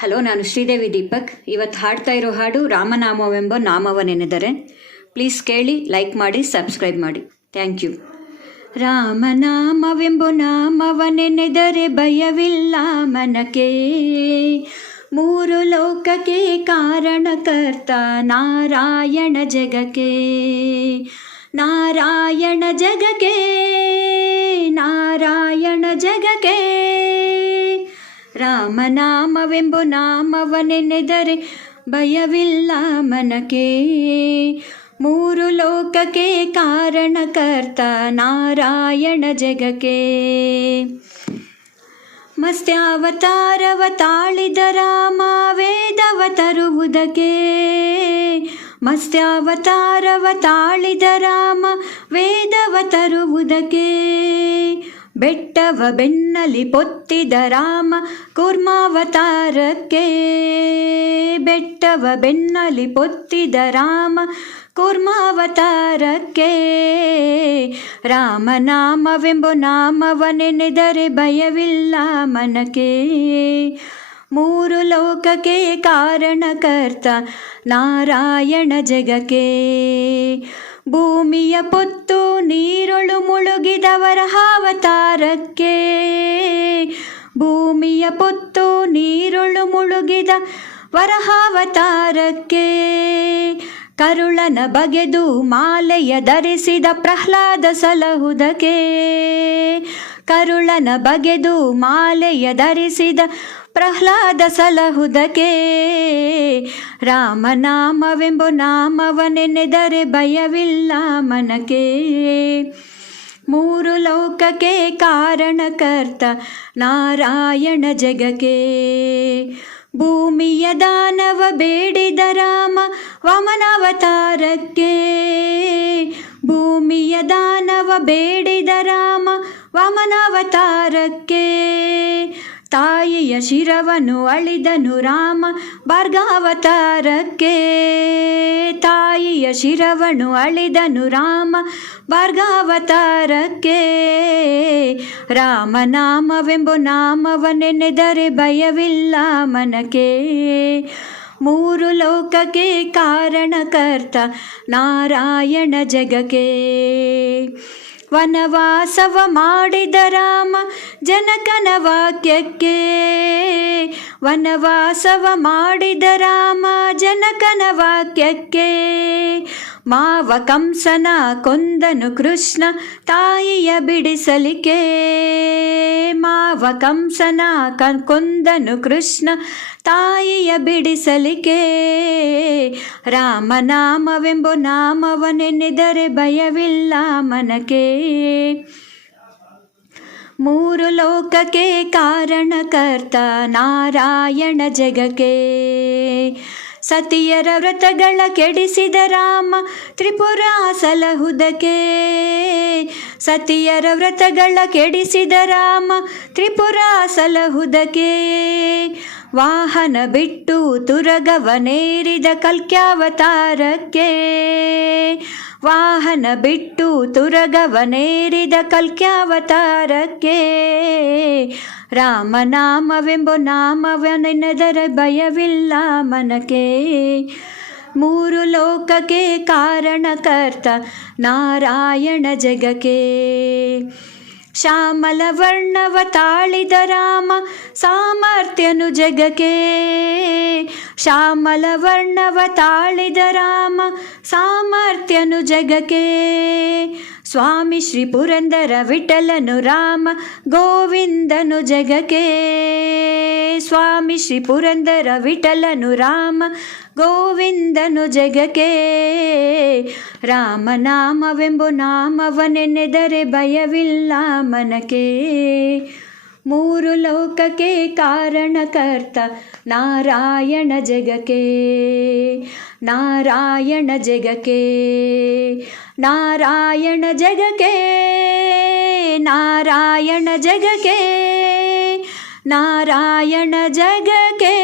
Hello, ನಾನು ಶ್ರೀದೇವಿ ದೀಪಕ್. ಇವತ್ತು ಹಾಡ್ತಾ ಇರೋ ಹಾಡು ರಾಮನಾಮವೆಂಬ ನಾಮವನೆನೆದರೆ. ಪ್ಲೀಸ್ ಕೇಳಿ, ಲೈಕ್ ಮಾಡಿ, ಸಬ್ಸ್ಕ್ರೈಬ್ ಮಾಡಿ. Thank you. ರಾಮನಾಮವೆಂಬ ನಾಮವನೆನೆದರೆ ಭಯವಿಲ್ಲ ಮನಕ್ಕೆ, ಮೂರು ಲೋಕಕ್ಕೆ ಕಾರಣಕರ್ತ ನಾರಾಯಣ ಜಗಕ್ಕೆ, ನಾರಾಯಣ ಜಗಕ್ಕೆ, ನಾರಾಯಣ ಜಗಕ್ಕೆ. ರಾಮನಾಮವೆಂಬ ನಾಮವನೆನೆದರೆ ಭಯವಿಲ್ಲ ಮನಕ್ಕೆ, ಮೂರು ಲೋಕಕ್ಕೆ ಕಾರಣಕರ್ತ ನಾರಾಯಣ ಜಗಕ್ಕೆ. ಮತ್ಸ್ಯಾವತಾರವ ತಾಳಿದ ರಾಮ ವೇದವ ತರುವುದಕ್ಕೆ, ಮತ್ಸ್ಯಾವತಾರವ ತಾಳಿದ ರಾಮ ವೇದವ ತರುವುದಕ್ಕೆ. ಬೆಟ್ಟವ ಬೆನ್ನಲಿ ಪೊತ್ತಿದ ರಾಮ ಕೂರ್ಮಾವತಾರಕ್ಕೆ, ಬೆಟ್ಟವ ಬೆನ್ನಲಿ ಪೊತ್ತಿದ ರಾಮ ಕೂರ್ಮಾವತಾರಕ್ಕೆ. ರಾಮನಾಮವೆಂಬ ನಾಮವನೆನೆದರೆ ಭಯವಿಲ್ಲ ಮನಕ್ಕೆ, ಮೂರು ಲೋಕಕ್ಕೆ ಕಾರಣಕರ್ತ ನಾರಾಯಣ ಜಗಕ್ಕೆ. ಭೂಮಿಯ ಪೊತ್ತು ನೀರೊಳು ಮುಳುಗಿದ ವರಹಾವತಾರಕ್ಕೆ, ಭೂಮಿಯ ಪೊತ್ತು ನೀರೊಳು ಮುಳುಗಿದ ವರಹಾವತಾರಕ್ಕೆ. ಕರುಳನ ಬಗೆದು ಮಾಲೆಯ ಧರಿಸಿದ ಪ್ರಹ್ಲಾದ ಸಲಹುದಕ್ಕೆ, ಕರುಳನ ಬಗೆದು ಮಾಲೆಯ ಧರಿಸಿದ ಪ್ರಹ್ಲಾದ ಸಲಹುದಕ್ಕೆ. ರಾಮನಾಮವೆಂಬ ನಾಮವನೆನೆದರೆ ಭಯವಿಲ್ಲ ಮನಕ್ಕೆ, ಮೂರು ಲೋಕಕ್ಕೆ ಕಾರಣಕರ್ತ ನಾರಾಯಣ ಜಗಕ್ಕೆ. ಭೂಮಿಯ ದಾನವ ಬೇಡಿದ ರಾಮ ವಾಮನಾವತಾರಕ್ಕೆ, ಭೂಮಿಯ ದಾನವ ಬೇಡಿದ ರಾಮ ವಾಮನಾವತಾರಕ್ಕೆ. ತಾಯಿಯ ಶಿರವನ್ನು ಅಳಿದನು ರಾಮ ಭಾರ್ಗಾವತಾರಕ್ಕೆ, ತಾಯಿಯ ಶಿರವನ್ನು ಅಳಿದನು ರಾಮ ಭಾರ್ಗಾವತಾರಕ್ಕೆ. ರಾಮನಾಮವೆಂಬ ನಾಮವನೆನೆದರೆ ಭಯವಿಲ್ಲ ಮನಕ್ಕೆ, ಮೂರು ಲೋಕಕ್ಕೆ ಕಾರಣಕರ್ತ ನಾರಾಯಣ ಜಗಕ್ಕೆ. ವನವಾಸವ ಮಾಡಿದ ರಾಮ ಜನಕನ ವಾಕ್ಯಕ್ಕೆ, ವನವಾಸವ ಮಾಡಿದ ರಾಮ ಜನಕನ ವಾಕ್ಯಕ್ಕೆ. ಮಾವ ಕಂಸನ ಕೊಂದನು ಕೃಷ್ಣ ತಾಯಿಯ ಬಿಡಿಸಲಿಕ್ಕೆ, ಮಾವ ಕಂಸನ ಕೊಂದನು ಕೃಷ್ಣ ತಾಯಿಯ ಬಿಡಿಸಲಿಕ್ಕೆ. ರಾಮನಾಮವೆಂಬ ನಾಮವನೆನೆದರೆ ಭಯವಿಲ್ಲ ಮನಕ್ಕೆ, ಮೂರು ಲೋಕಕ್ಕೆ ಕಾರಣಕರ್ತ ನಾರಾಯಣ ಜಗಕ್ಕೆ. ಸತಿಯರ ವ್ರತಗಳ ಕೆಡಿಸಿದ ರಾಮ ತ್ರಿಪುರ ಸಲಹುದಕ್ಕೆ, ಸತಿಯರ ವ್ರತಗಳ ಕೆಡಿಸಿದ ರಾಮ ತ್ರಿಪುರ ಸಲಹುದಕ್ಕೆ. ವಾಹನ ಬಿಟ್ಟು ತುರಗವನೇರಿದ ಕಲ್ಕ್ಯಾವತಾರಕ್ಕೆ, ವಾಹನ ಬಿಟ್ಟು ತುರಗವನೇರಿದ ಕಲ್ಕ್ಯಾವತಾರಕ್ಕೆ. ರಾಮನಾಮವೆಂಬ ನಾಮವನೆನೆದರೆ ಭಯವಿಲ್ಲ ಮನಕ್ಕೆ, ಮೂರು ಲೋಕಕ್ಕೆ ಕಾರಣಕರ್ತ ನಾರಾಯಣ ಜಗಕ್ಕೆ. ಶ್ಯಾಮಲ ವರ್ಣವ ತಾಳಿದ ರಾಮ ಸಾಮರ್ಥ್ಯನು ಜಗಕ್ಕೆ, ಶ್ಯಾಮಲ ವರ್ಣವ ತಾಳಿದ ರಾಮ ಸಾಮರ್ಥ್ಯನು ಜಗಕ್ಕೆ. ಸ್ವಾಮಿ ಶ್ರೀ ಪುರಂದರ ವಿಠಲನು ರಾಮ ಗೋವಿಂದನು ಜಗಕ್ಕೆ, ಸ್ವಾಮಿ ಶ್ರೀ ಪುರಂದರ ವಿಠಲನು ರಾಮ ಗೋವಿಂದನು ಜಗಕ್ಕೆ. ರಾಮನಾಮವೆಂಬ ನಾಮವನೆನೆದರೆ ಭಯವಿಲ್ಲ ಮನಕ್ಕೆ, ಮೂರು ಲೋಕಕ್ಕೆ ಕಾರಣಕರ್ತ ನಾರಾಯಣ ಜಗಕ್ಕೆ, ನಾರಾಯಣ ಜಗಕ್ಕೆ, ನಾರಾಯಣ ಜಗಕ್ಕೆ, ನಾರಾಯಣ ಜಗಕ್ಕೆ, ನಾರಾಯಣ ಜಗಕ್ಕೆ.